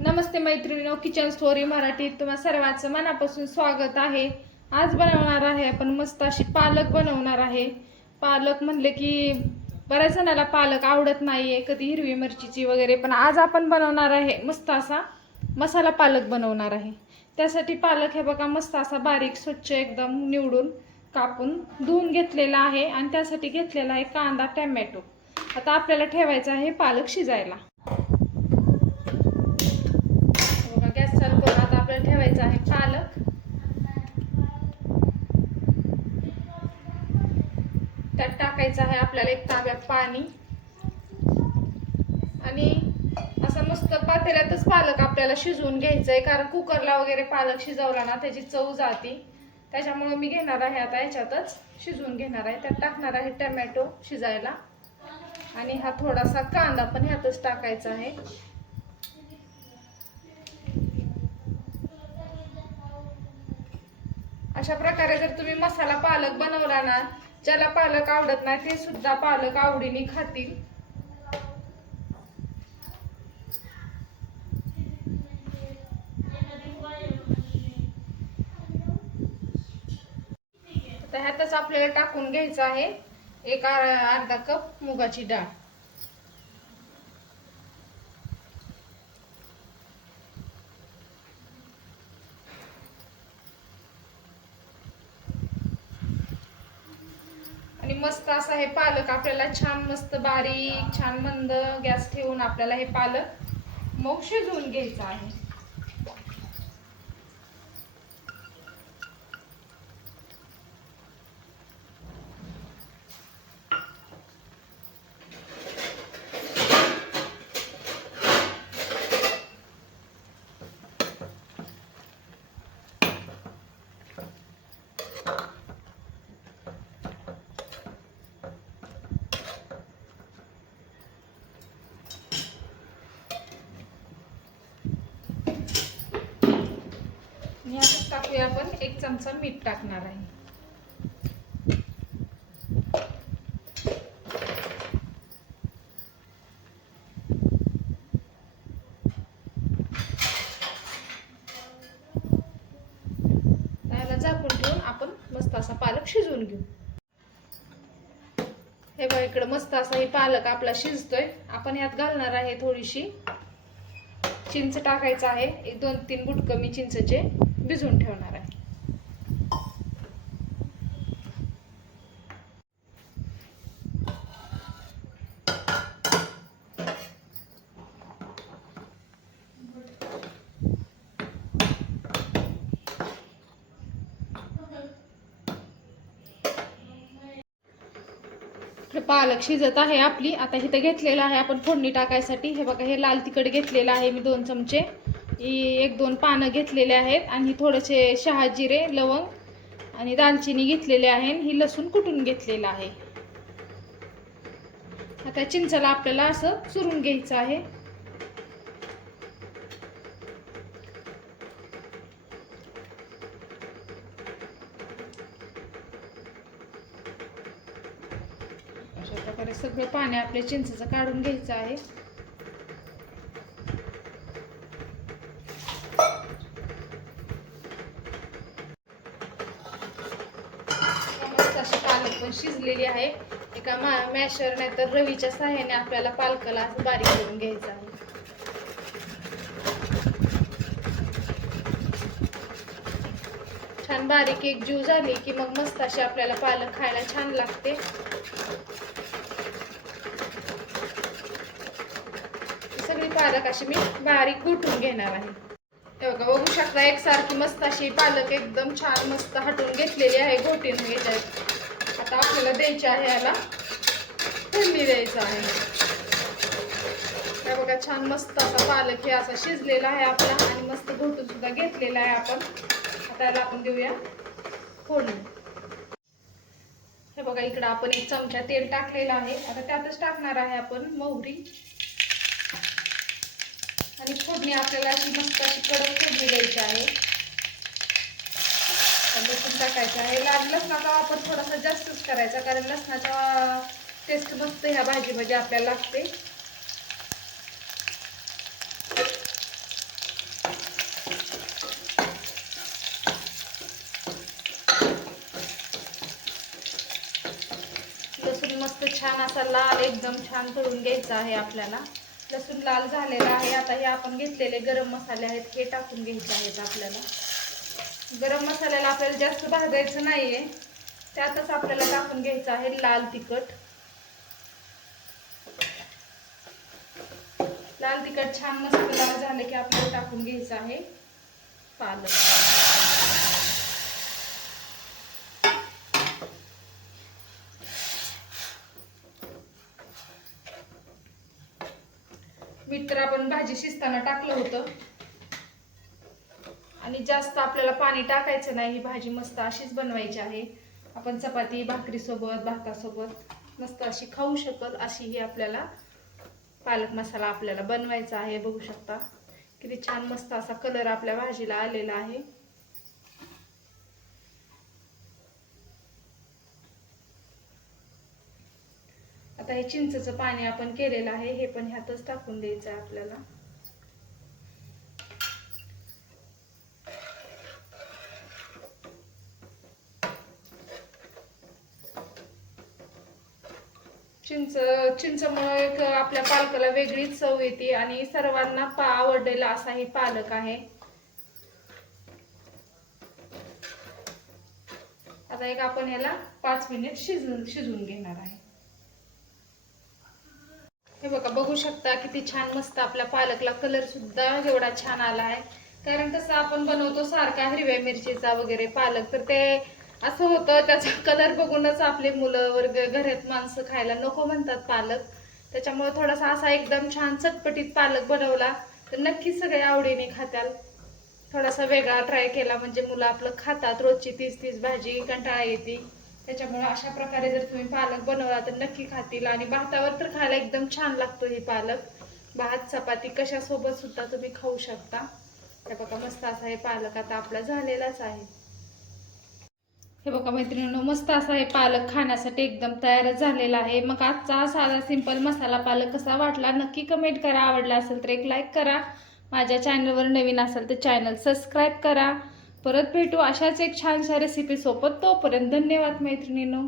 नमस्ते मैत्रिणीनो kitchen story मराठीत तुम्हा सर्वांचं मनापासून स्वागत आहे. आज बनवणार आहे आपण मस्त अशी पालक बनवणार आहे. पालक म्हणले की बऱ्याच जणाला पालक आवडत नाही आहे कधी हिरवी मिरचीची वगैरे पण आज आपण बनवणार आहे मस्त असा मसाला पालक बनवणार आहे. त्यासाठी पालक हे बघा मस्त असा बारीक स्वच्छ एकदम निवडून कापून धुवून घेतलेला आहे आणि त्यासाठी घेतलेला आहे कांदा टॅमॅटो. आता आपल्याला ठेवायचा आहे पालक शिजायला बघा गॅस चालू करून आता आपल्याला ठेवायचा आहे पालक त्यात टाकायचं आहे आपल्याला एक ताब्यात पाणी. आणि असं मस्त पातेल्यातच पालक आपल्याला शिजवून घ्यायचं आहे कारण कुकरला वगैरे पालक शिजवला ना त्याची चव जाते. त्याच्यामुळं मी घेणार आहे आता याच्यातच शिजवून घेणार आहे. त्यात टाकणार आहे टमॅटो शिजायला. आणि हा थोडासा कांदा पण ह्यातच टाकायचा आहे. अशा प्रकारे जर तुम्ही मसाला पालक बनवला ना ज्याला पालक आवडत नाही ते सुद्धा पालक आवडीने खातील. तर ह्यातच आपल्याला टाकून घ्यायचं आहे एक अर्धा कप मुगाची डाळ. मस्त असा हे पालक आपल्याला छान मस्त बारीक छान मंद गॅस ठेवून आपल्याला हे पालक मग शिजवून घ्यायचं आहे आणि यातच टाकूया आपण. एक चमचा मीठ टाकणार आहे. त्याला झाकून ठेवून आपण मस्त असा पालक शिजवून घेऊ. हे बघा इकडं मस्त असा हे पालक आपला शिजतोय. आपण यात घालणार आहे थोडीशी चिंच टाकायचं आहे. एक दोन तीन बुटकं मी चिंचचे. भिजवून ठेवणार आहे. पालक शिजत आहे आपली. आता इथं घेतलेलं आहे आपण फोडणी टाकायसाठी. हे बघा हे लाल तिखट घेतलेलं आहे मी दोन चमचे. ही एक दोन पानं घेतलेले आहेत आणि थोडेसे शहाजिरे लवंग आणि दालचिनी घेतलेले आहे ही लसूण कुटून घेतलेलं आहे? आता चिंचाला आपल्याला असं चुरून घ्यायचं आहे. अशा प्रकारे सगळं पाणी आपल्या चिंचेचं काढून घ्यायचं आहे. अशी पालक पण शिजलेली आहे. एका मॅशर नाही तर रवीच्या सहाय्याने आपल्याला पालकाला असं बारीक करून घ्यायचं आहे. छान बारीक एक जीव झाली की मग मस्त अशी आपल्याला पालक खायला छान लागते. सगळी पालक अशी मी बारीक कुटून घेणार आहे. हे बघा बघू शकता एकसारखी मस्त अशी पालक एकदम छान मस्त हटून घेतलेली आहे घोटीन याच्यात आता आपल्याला द्यायची आहे याला. फोडणी द्यायचं आहे. हे बघा छान मस्त असा पालक हे असा शिजलेला आहे आपला आणि मस्त घोटून सुद्धा घेतलेला आहे आपण. आता याला आपण देऊया फोडणी. हे बघा इकडं आपण एक चमचा तेल टाकलेलं आहे. आता त्यातच टाकणार आहे आपण मोहरी. आणि फोडणी आपल्याला अशी मस्त अशी कडक फोडणी द्यायची आहे. लसूण टाकायचं आहे. लाल लसणाचा वापर थोडासा जास्तच करायचा कारण लसणाचा टेस्ट मस्त ह्या भाजीमध्ये आपल्याला लागते. लसूण मस्त छान असा लाल एकदम छान करून घ्यायचा आहे आपल्याला. लसूण लाल झालेला आहे. आता हे आपण घेतलेले गरम मसाले आहेत हे टाकून घ्यायचे आहेत आपल्याला. गरम मसाल्याला आपल्याला जास्त भाजायचं नाहीये. त्यातच आपल्याला टाकून घ्यायचं आहे लाल तिखट. लाल तिखट छान मसाला लाल झाले की आपल्याला टाकून घ्यायचं आहे. पालक. मीठ तर आपण भाजी शिजताना टाकलं होतं. आणि जास्त आपल्याला पाणी टाकायचं नाही ही भाजी मस्त अशीच बनवायची आहे. आपण चपाती भाकरीसोबत भातासोबत मस्त अशी खाऊ शकल अशी ही आपल्याला पालक मसाला आपल्याला बनवायचा आहे बघू शकता. किती छान मस्त असा कलर आपल्या भाजीला आलेला आहे. आता हे चिंचचं पाणी आपण केलेलं आहे हे पण ह्यातच टाकून द्यायचं आहे आपल्याला. चिंच चिंचमुळे एक आपल्या पालकाला वेगळीच चव येते आणि सर्वांना पा आवडलेला असा हे पालक आहे. आता एक आपण याला पाच मिनिट शिजून शिजून घेणार आहे. हे बघा बघू शकता किती छान मस्त आपल्या पालकला कलर सुद्धा एवढा छान आला आहे कारण कसं आपण बनवतो सारखा हिरव्या मिरचीचा वगैरे पालक तर ते असं होतं त्याचा कलर बघूनच आपले मुलं वर्ग घरात माणसं खायला नको म्हणतात पालक. त्याच्यामुळे थोडासा असा एकदम छान चटपटीत पालक बनवला तर नक्कीच सगळे आवडीने खात्याल. थोडासा वेगळा ट्राय केला म्हणजे मुलं आपलं खातात रोजची तीस तीस भाजी कंटाळा येते. त्याच्यामुळे अशा प्रकारे जर तुम्ही पालक बनवला तर नक्की खातील. आणि भातावर तर खायला एकदम छान लागतो हे पालक. भात चपाती कशासोबत सुद्धा तुम्ही खाऊ शकता. हे बघा मस्त असा हे पालक आता आपला झालेलाच आहे. हे बघा मैत्रिणींनो मस्त असा हे पालक खाण्यासाठी एकदम तयारच झालेला आहे. मग आजचा साधा सिंपल मसाला पालक कसा वाटला नक्की कमेंट करा. आवडला असेल तर एक लाईक करा. माझ्या चॅनलवर नवीन असेल तर चॅनल सबस्क्राईब करा. परत भेटू अशाच एक छानशा रेसिपी सोबत तोपर्यंत धन्यवाद मैत्रिणींनो.